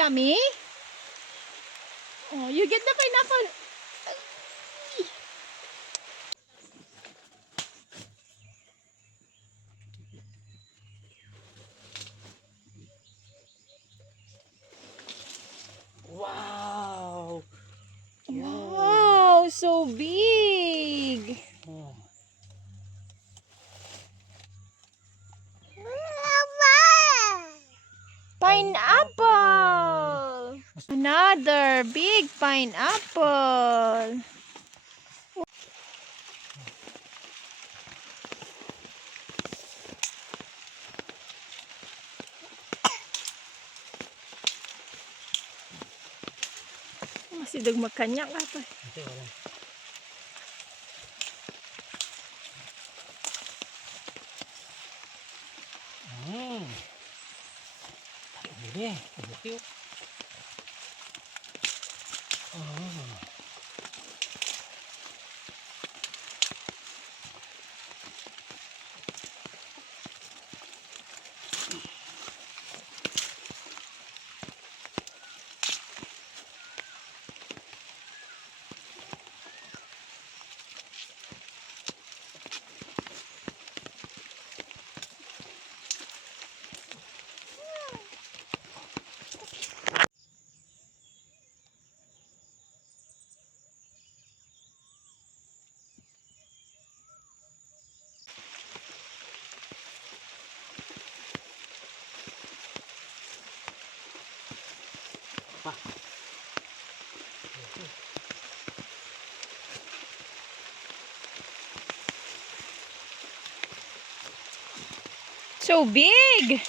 yummy? Oh, you get the pineapple. Wow! Wow, so big. Oh. Pineapple. Another big pineapple. Masih magkanyak ka pa. Ito, wala. Ini, buki. Oh. Pa. So big.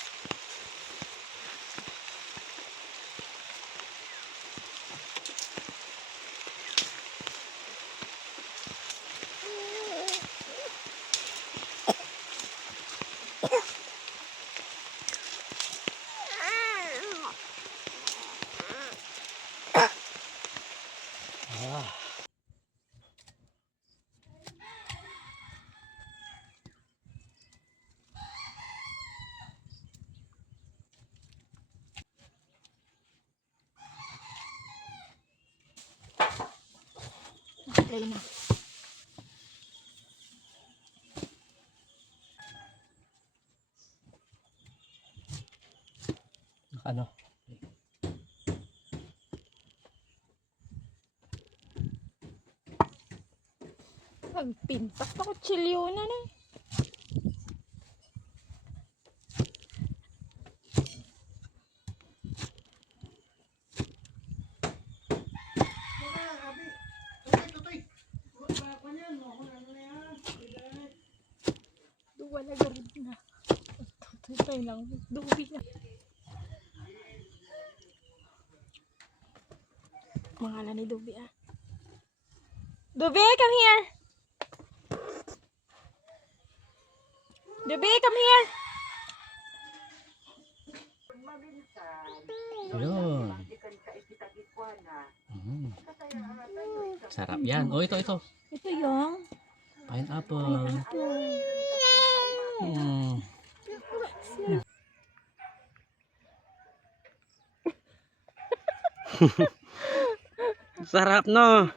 Ah. Play na. Ano? Nagpintak pa ko chilyo na na. Wala garid na. Tutay lang. Dubi na. Mangalan ni Dubi ah. Dubi, come here. Dubi, come here. Yun. Sarap yan. Oh, ito. Ito yung Pineapple. Mm. Sarap no.